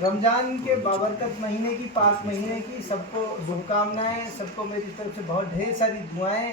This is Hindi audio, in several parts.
रमज़ान के बाबरकत महीने की, पाक महीने की सबको शुभकामनाएं, सबको मेरी तरफ से बहुत ढेर सारी दुआएं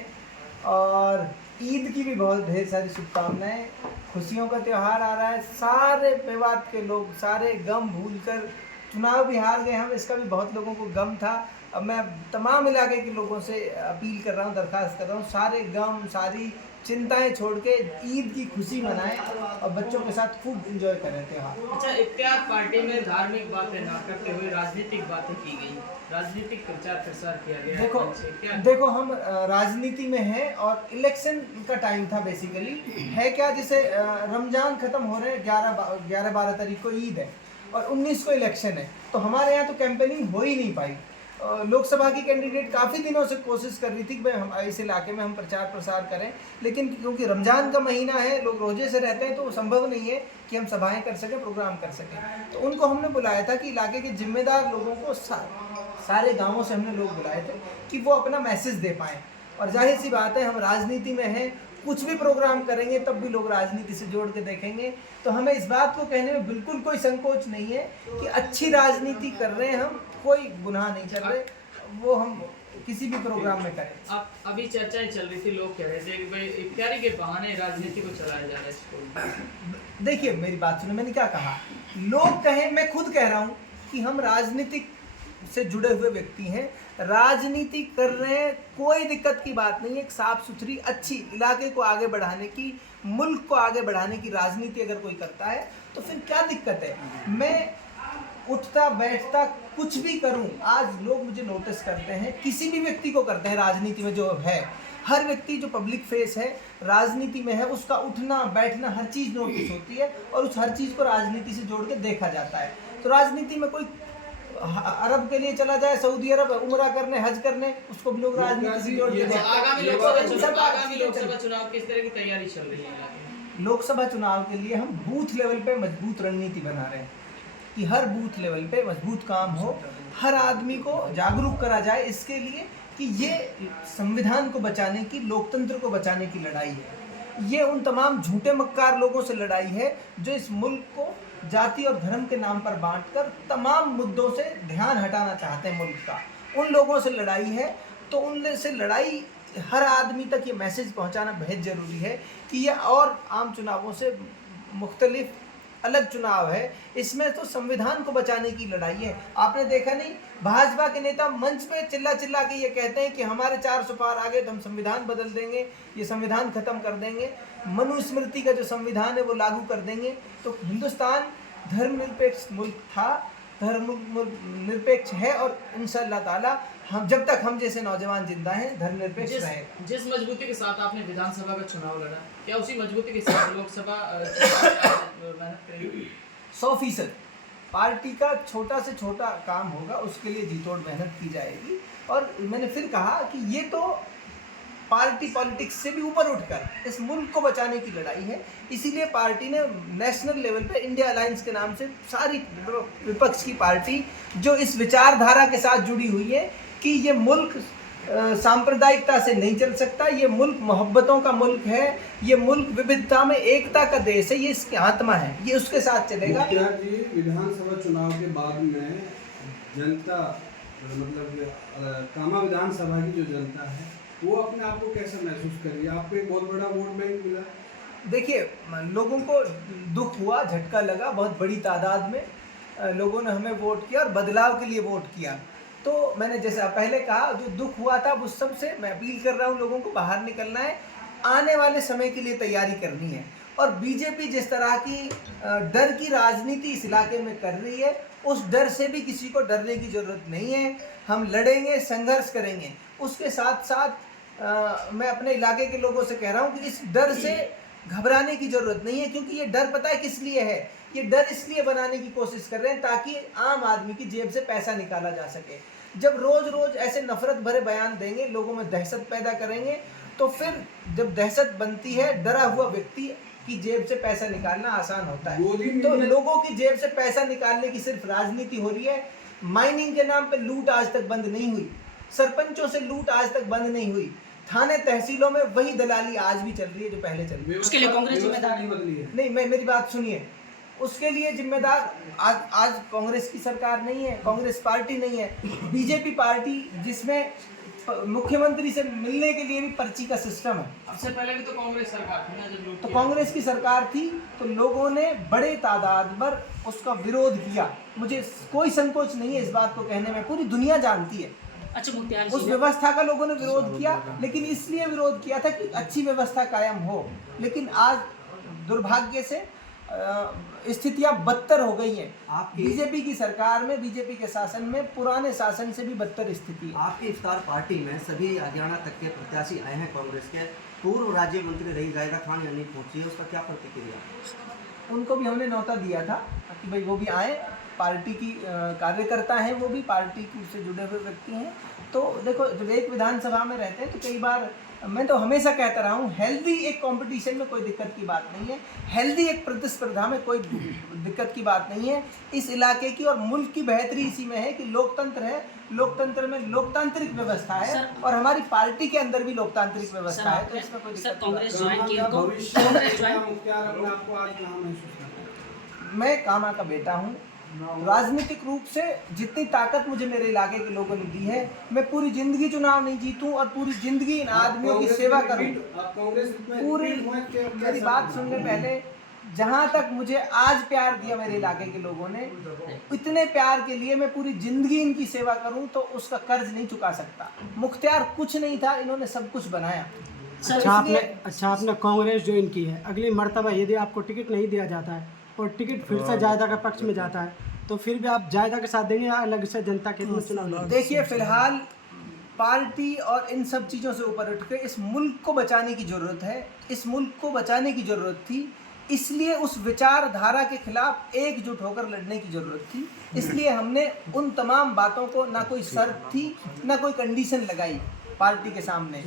और ईद की भी बहुत ढेर सारी शुभकामनाएं। खुशियों का त्यौहार आ रहा है, सारे मेवात के लोग सारे गम भूलकर, चुनाव भी हार गए हम, इसका भी बहुत लोगों को गम था। अब मैं तमाम इलाके के लोगों से अपील कर रहा हूँ, दरख्वास्त कर रहा हूँ, सारे गम सारी चिंताएं छोड़ के ईद की खुशी मनाएं और बच्चों के साथ खूब एंजॉय करें त्यौहार। अच्छा, इत्तेहाद पार्टी में धार्मिक बातें ना करते हुए राजनीतिक बातें की गई, राजनीतिक प्रचार प्रसार किया गया। देखो हम राजनीति में हैं और इलेक्शन का टाइम था बेसिकली। है क्या, जैसे रमजान खत्म हो रहे हैं, 11-12 तारीख को ईद है और 19 को इलेक्शन है, तो हमारे यहाँ तो कैंपेनिंग हो ही नहीं पाई। लोकसभा की कैंडिडेट काफ़ी दिनों से कोशिश कर रही थी कि भाई हम इस इलाके में हम प्रचार प्रसार करें, लेकिन क्योंकि रमज़ान का महीना है, लोग रोजे से रहते हैं, तो संभव नहीं है कि हम सभाएं कर सकें, प्रोग्राम कर सकें। तो उनको हमने बुलाया था कि इलाके के जिम्मेदार लोगों को सारे गाँवों से हमने लोग बुलाए थे कि वो अपना मैसेज दे पाएँ। और जाहिर सी बात है, हम राजनीति में हैं, कुछ भी प्रोग्राम करेंगे तब भी लोग राजनीति से जोड़ के देखेंगे। तो हमें इस बात को कहने में बिल्कुल कोई संकोच नहीं है कि अच्छी राजनीति कर रहे हैं हम, कोई गुनाह नहीं कर रहे, वो हम किसी भी प्रोग्राम में करें। अब अभी चर्चाएं चल रही थी, लोग कह रहे थे कि भाई इफ्तारी के बहाने राजनीति को चलाया जा रहा है स्कूल। देखिए मेरी बात सुनो, मैंने क्या कहा, लोग कहें, मैं खुद कह रहा हूँ कि हम राजनीतिक से जुड़े हुए व्यक्ति हैं, राजनीति कर रहे हैं, कोई दिक्कत की बात नहीं है। एक साफ सुथरी अच्छी इलाके को आगे बढ़ाने की, मुल्क को आगे बढ़ाने की राजनीति अगर कोई करता है तो फिर क्या दिक्कत है। मैं उठता बैठता कुछ भी करूं, आज लोग मुझे नोटिस करते हैं, किसी भी व्यक्ति को करते हैं राजनीति में जो है, हर व्यक्ति जो पब्लिक फेस है राजनीति में है, उसका उठना बैठना हर चीज़ नोटिस होती है और उस हर चीज़ को राजनीति से जोड़ के देखा जाता है। तो राजनीति में कोई अरब के लिए चला जाए, सऊदी अरब उम्रा करने, हज करने, उसको भी लोग राजनीति से जोड़ के आगामी लोकसभा चुनाव किस तरह की तैयारी चल रही है? लोकसभा चुनाव के लिए हम बूथ लेवल पे मजबूत रणनीति बना रहे हैं कि हर बूथ लेवल पे मजबूत काम हो, हर आदमी को जागरूक करा जाए इसके लिए कि ये संविधान को बचाने की, लोकतंत्र को बचाने की लड़ाई है। ये उन तमाम झूठे मक्कार लोगों से लड़ाई है जो इस मुल्क को जाति और धर्म के नाम पर बांटकर तमाम मुद्दों से ध्यान हटाना चाहते हैं मुल्क का, उन लोगों से लड़ाई है। तो उनसे लड़ाई, हर आदमी तक ये मैसेज पहुंचाना बेहद ज़रूरी है कि ये और आम चुनावों से मुख्तलिफ अलग चुनाव है, इसमें तो संविधान को बचाने की लड़ाई है। आपने देखा नहीं, भाजपा के नेता मंच पे चिल्ला चिल्ला के ये कहते हैं कि हमारे 400 पार आ गए तो हम संविधान बदल देंगे, ये संविधान खत्म कर देंगे, मनुस्मृति का जो संविधान है वो लागू कर देंगे। तो हिंदुस्तान धर्मनिरपेक्ष मुल्क था, धर्मनिरपेक्ष है और इंशाअल्लाह ताला हम जब तक हम जैसे नौजवान जिंदा हैं धर्मनिरपेक्ष रहेगा। जिस मजबूती के साथ आपने विधानसभा का चुनाव लड़ा, क्या उसी मजबूती के साथ लोकसभा मेहनत करेंगे? 100% पार्टी का छोटा से छोटा काम होगा, उसके लिए जी तोड़ मेहनत की जाएगी। और मैंने फिर कहा कि ये तो पार्टी पॉलिटिक्स से भी ऊपर उठकर इस मुल्क को बचाने की लड़ाई है। इसीलिए पार्टी ने नेशनल लेवल पे इंडिया अलायंस के नाम से सारी विपक्ष की पार्टी जो इस विचारधारा के साथ जुड़ी हुई है कि ये मुल्क सांप्रदायिकता से नहीं चल सकता, ये मुल्क मोहब्बतों का मुल्क है, ये मुल्क विविधता में एकता का देश है, ये इसकी आत्मा है, ये उसके साथ चलेगा। जी, विधानसभा चुनाव के बाद में जनता, मतलब कामा विधानसभा की जो जनता है वो अपने आप को कैसा महसूस करिए? आपको एक बहुत बड़ा वोट बैंक मिला। देखिए, लोगों को दुख हुआ, झटका लगा, बहुत बड़ी तादाद में लोगों ने हमें वोट किया और बदलाव के लिए वोट किया। तो मैंने जैसा पहले कहा, जो दुख हुआ था उस सब से मैं अपील कर रहा हूँ, लोगों को बाहर निकलना है, आने वाले समय के लिए तैयारी करनी है। और बीजेपी जिस तरह की डर की राजनीति इस इलाके में कर रही है, उस डर से भी किसी को डरने की ज़रूरत नहीं है। हम लड़ेंगे, संघर्ष करेंगे। उसके साथ साथ मैं अपने इलाके के लोगों से कह रहा हूँ कि इस डर से घबराने की ज़रूरत नहीं है, क्योंकि ये डर पता है किस लिए है, ये डर इसलिए बनाने की कोशिश कर रहे हैं ताकि आम आदमी की जेब से पैसा निकाला जा सके। जब रोज़ रोज़ ऐसे नफरत भरे बयान देंगे, लोगों में दहशत पैदा करेंगे, तो फिर जब दहशत बनती है, डरा हुआ व्यक्ति की जेब से पैसा निकालना आसान होता है। तो लोगों की जेब से पैसा निकालने की सिर्फ राजनीति हो रही है। माइनिंग के नाम पे लूट आज तक बंद नहीं हुई, सरपंचों से लूट आज तक बंद नहीं हुई, थाने तहसीलों में वही दलाली आज भी चल रही है जो पहले चल रही है। उसके लिए कांग्रेस जिम्मेदार नहीं बदली है। नहीं, मेरी बात सुनिए, उसके लिए जिम्मेदार आज कांग्रेस की सरकार नहीं है, कांग्रेस पार्टी नहीं है, बीजेपी पार्टी, जिसमें मुख्यमंत्री से मिलने के लिए भी पर्ची का सिस्टम है। सबसे पहले भी तो कांग्रेस सरकार थी ना जब लूट तो किया। कांग्रेस की सरकार थी तो लोगों ने बड़े तादाद पर उसका विरोध किया। मुझे कोई संकोच नहीं है इस बात को कहने में, पूरी दुनिया जानती है। अच्छा मुख्तार उस जी, व्यवस्था का लोगों ने विरोध किया, लेकिन इसलिए विरोध किया था कि अच्छी व्यवस्था कायम हो। लेकिन आज दुर्भाग्य से स्थितियां बदतर हो गई हैं। आपकी बीजेपी की सरकार में, बीजेपी के शासन में पुराने शासन से भी बदतर स्थिति है। आपकी इफ्तार पार्टी में सभी हरियाणा तक के प्रत्याशी आए हैं कांग्रेस के। पूर्व राज्य मंत्री रही जायदा खान यानी पहुंची है, उसका क्या प्रतिक्रिया? उनको भी हमने न्योता दिया था कि भाई वो भी आए, पार्टी की कार्यकर्ता हैं, वो भी पार्टी से जुड़े हुए व्यक्ति हैं। तो देखो, जब एक विधानसभा में रहते हैं तो कई बार, मैं तो हमेशा कहता रहा हूँ, हेल्दी एक कंपटीशन में कोई दिक्कत की बात नहीं है, हेल्दी एक प्रतिस्पर्धा में कोई दिक्कत की बात नहीं है। इस इलाके की और मुल्क की बेहतरी इसी में है कि लोकतंत्र है, लोकतंत्र में लोकतांत्रिक व्यवस्था है और हमारी पार्टी के अंदर भी लोकतांत्रिक व्यवस्था है, तो इसमें कोई दिक्कत की बात कांग्रेस ज्वाइन की कामा का तो भविष्य कांग्रेस क्या ज्वाइन मुख्तार अपने आपको आज कहाँ महसूस करते हैं? मैं कामा का बेटा हूँ। राजनीतिक रूप से जितनी ताकत मुझे मेरे इलाके के लोगों ने दी है, मैं पूरी जिंदगी चुनाव नहीं जीतूं और पूरी जिंदगी इन आदमियों की सेवा करूं। आप कांग्रेस में पूरी रिपीट हुए क्या- क्या मेरी बात सुनने पहले, जहां तक मुझे आज प्यार दिया मेरे इलाके के लोगों ने, इतने प्यार के लिए मैं पूरी जिंदगी इनकी सेवा करूं तो उसका कर्ज नहीं चुका सकता। मुख्तियार कुछ नहीं था, इन्होंने सब कुछ बनाया। अच्छा आपने कांग्रेस ज्वाइन की है, अगली मर्तबा यदि आपको टिकट नहीं दिया जाता है और टिकट फिर से जायदा के पक्ष में जाता है तो फिर भी आप जायदा के साथ देंगे या अलग से जनता के हित में चुनाव लड़ेंगे? देखिए, फिलहाल पार्टी और इन सब चीज़ों से ऊपर उठ के इस मुल्क को बचाने की ज़रूरत है। इस मुल्क को बचाने की ज़रूरत थी, इसलिए उस विचारधारा के खिलाफ एकजुट होकर लड़ने की ज़रूरत थी। इसलिए हमने उन तमाम बातों को, ना कोई शर्त थी ना कोई कंडीशन लगाई पार्टी के सामने।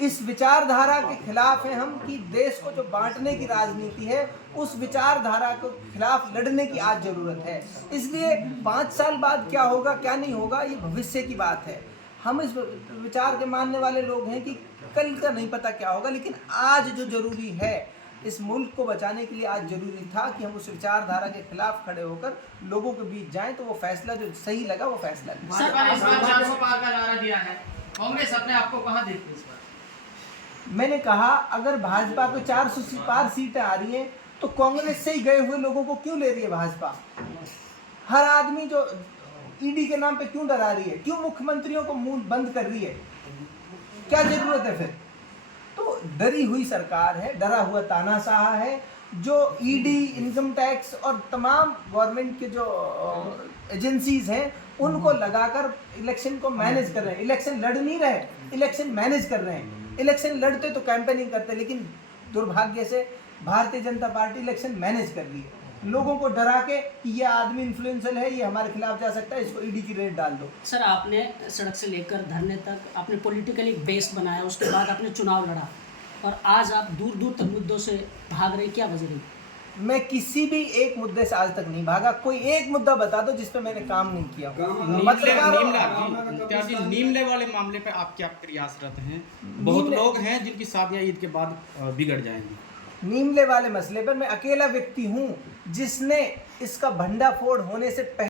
इस विचारधारा के खिलाफ है हम कि देश को जो बांटने की राजनीति है, उस विचारधारा के खिलाफ लड़ने की आज ज़रूरत है। इसलिए 5 साल बाद क्या होगा क्या नहीं होगा, ये भविष्य की बात है। हम इस विचार के मानने वाले लोग हैं कि कल का नहीं पता क्या होगा, लेकिन आज जो ज़रूरी है, इस मुल्क को बचाने के लिए आज ज़रूरी था कि हम उस विचारधारा के खिलाफ खड़े होकर लोगों के बीच जाएं, तो वो फैसला जो सही लगा वो फैसला लें। भाजपा ने इस बार 400 पार का नारा दिया है, कांग्रेस अपने आप को कहाँ देखती है इस बार? मैंने कहा, अगर भाजपा को 400 पार सीटें आ रही हैं तो कांग्रेस से ही गए हुए लोगों को क्यों ले रही है भाजपा? हर आदमी जो ईडी के नाम पे क्यों डरा रही है? क्यों मुख्यमंत्रियों को मुंह बंद कर रही है? क्या जरूरत है फिर? तो डरी हुई सरकार है, डरा हुआ तानाशाह है, जो ईडी, इनकम टैक्स और तमाम गवर्नमेंट के जो एजेंसीज हैं उनको लगाकर इलेक्शन को मैनेज कर रहे हैं। इलेक्शन लड़ नहीं रहे, इलेक्शन मैनेज कर रहे हैं। इलेक्शन लड़ते तो कैंपेनिंग करते, लेकिन दुर्भाग्य से Bharatiya Janata party election manage कर रही है। लोगों को डरा के कि ये आदमी इन्फ्लुएंसर है, ये हमारे खिलाफ जा सकता है, इसको ईडी की रेड डाल दो। सर, आपने सड़क से लेकर धरने तक आपने पॉलिटिकली बेस बनाया, उसके बाद आपने चुनाव लड़ा और आज आप दूर दूर तक मुद्दों से भाग रहे, क्या वजह रही? मैं किसी भी एक मुद्दे से आज तक नहीं भागा। कोई एक मुद्दा बता दो जिस पे मैंने काम नहीं किया। नीमले वाले मामले पे आप क्या प्रयासरत हैं? बहुत लोग हैं जिनकी शादियां ईद के बाद बिगड़ जाएंगी। नीमले वाले मसले पर मैं अकेला व्यक्ति हूँ जिसने इसका भंडाफोड़ होने से पहले